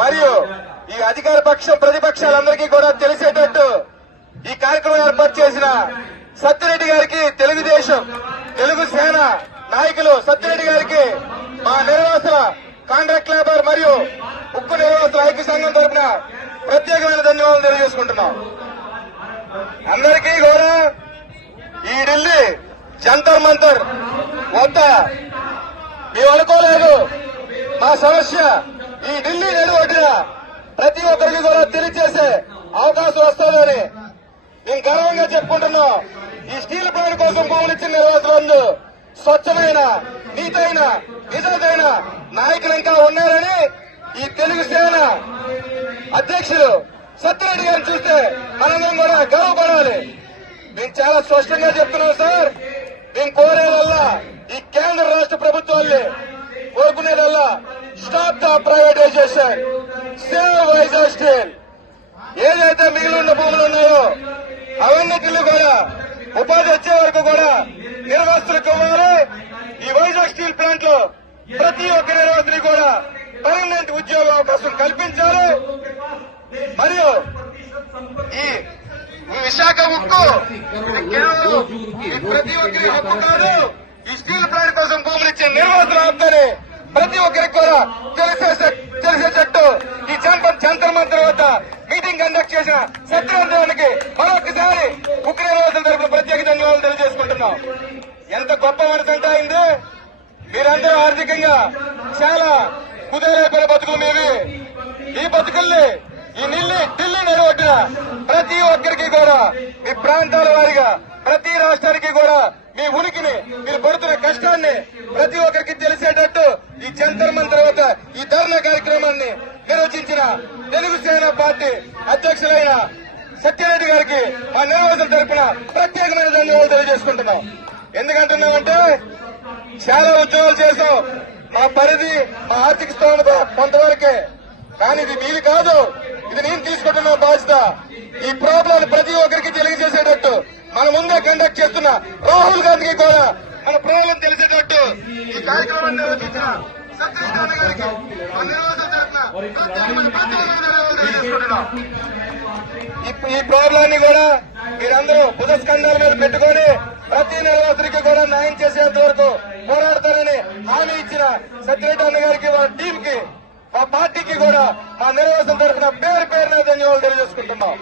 మరియు అధికార పక్షం ప్రతిపక్షాలందరికీ కూడా తెలిసేటట్టు ఈ కార్యక్రమం ఏర్పాటు చేసిన సత్యరెడ్డి గారికి తెలుగుదేశం తెలుగు సేన నాయకులు సత్యరెడ్డి గారికి మా నిర్వాసుల కాంట్రాక్ట్ లేబర్ మరియు ఉక్కు నిర్వాసుల ఐక్య సంఘం తరఫున ప్రత్యేకమైన ధన్యవాదాలు తెలియజేసుకుంటున్నాం. అందరికీ కూడా ఈ ఢిల్లీ జంతర్ మంతర్ వద్ద మేము అనుకోలేదు. మా సమస్య ఈ ఢిల్లీ నడువడిన ప్రతి ఒక్కరికి కూడా తెలియచేసే అవకాశం వస్తుందని నేను గర్వంగా చెప్పుకుంటున్నాం. ఈ స్టీల్ ప్లాంట్ కోసం భూములు ఇచ్చిన నిర్వాసులందు స్వచ్ఛమైన నీతైన నిజమైన నాయకులు ఇంకా ఉన్నారని ఈ తెలుగు సేన అధ్యక్షులు సత్యరెడ్డి గారిని చూస్తే మనందరం కూడా గర్వపడాలి. మేము చాలా స్పష్టంగా చెప్తున్నాం సార్ మేము కోరేదల్లా ఈ కేంద్ర రాష్ట్ర ప్రభుత్వాల్ని కోరుకునేదల్లా stop the privatization. Save Vizag steel ఏదైతే మిగిలిన భూములు ఉన్నాయో అవన్నిటిని కూడా ఉపాధి వచ్చే వరకు కూడా నిర్వాసితులకు ఇవ్వాలి ఈ వైజాగ్ స్టీల్ ప్లాంట్లో ప్రతి ఒక్క నిర్వాసితునికి కూడా పర్మనెంట్ ఉద్యోగ అవకాశం కల్పించాలి. మరియు ఈ ఈ విశాఖ ఉక్కు ఈ ప్రతి ఒక్కరి హక్కు కాదు. ఈ స్టీల్ ప్లాంట్ కోసం భూములు ఇచ్చే నిర్వాసులు ఆపుతారు ప్రతి ఒక్కరికి కూడా తెలిసే తెలిసేటట్టు ఈ జంతర్ జంతర్ మంతర్ వద్ద మీటింగ్ కండక్ట్ చేసిన సత్యనారాయణకి మరొకసారి ఉక్కు నిర్వాసుల తరపున ప్రత్యేక ధన్యవాదాలు తెలియజేసుకుంటున్నాం. ఎంత గొప్ప మనసంట అయింది. మీరందరూ ఆర్థికంగా చాలా కుదేరైపోయిన బతుకులు మీవి. ఈ బతుకుల్ని ఈ నిల్లి ఢిల్లీ నడవట్టిన ప్రతి ఒక్కరికి కూడా మీ ప్రాంతాల వారిగా ప్రతి రాష్ట్రానికి కూడా మీ ఉనికిని మీరు పడుతున్న కష్టాన్ని ప్రతి ఒక్కరికి తెలిసేటట్టు ఈ జంతర్ మంతర్ వద్ద ఈ ధర్నా కార్యక్రమాన్ని నిర్వచించిన తెలుగు సేన పార్టీ అధ్యక్షులైన సత్యారెడ్డి గారికి మా నిర్వాహకుల తరపున ప్రత్యేకమైన ధన్యవాదాలు తెలియజేసుకుంటున్నాం. ఎందుకంటున్నామంటే చాలా ఉద్యోగాలు చేసాం మా పరిధి మా ఆర్థిక స్థోమత కొంతవరకే. కానీ ఇది మీది కాదు. ఇది నేను తీసుకుంటున్న బాధ్యత. ఈ ప్రాబ్లం ప్రతి ఒక్కరికి తెలియజేసేటట్టు మన ముందే కండక్ట్ చేస్తున్న రాహుల్ గాంధీకి కూడా మన ప్రాబ్లం తెలిసేటట్టు ఈ కార్యక్రమాన్ని నిర్వహించిన సత్యనారాయణ గారికి ఈ- ఈ ప్రాబ్లాన్ని కూడా మీరందరూ బుధస్కంధాల మీద పెట్టుకొని ప్రతి నిర్వాసుడికి కూడా న్యాయం చేసేంత వరకు పోరాడతారని హామీ ఇచ్చిన సత్యరెడ్డి అన్న గారికి వాళ్ళ టీం కి మా పార్టీకి కూడా మా నిర్వాసం తరఫున పేరు పేరున ధన్యవాదాలు తెలియజేసుకుంటున్నాం.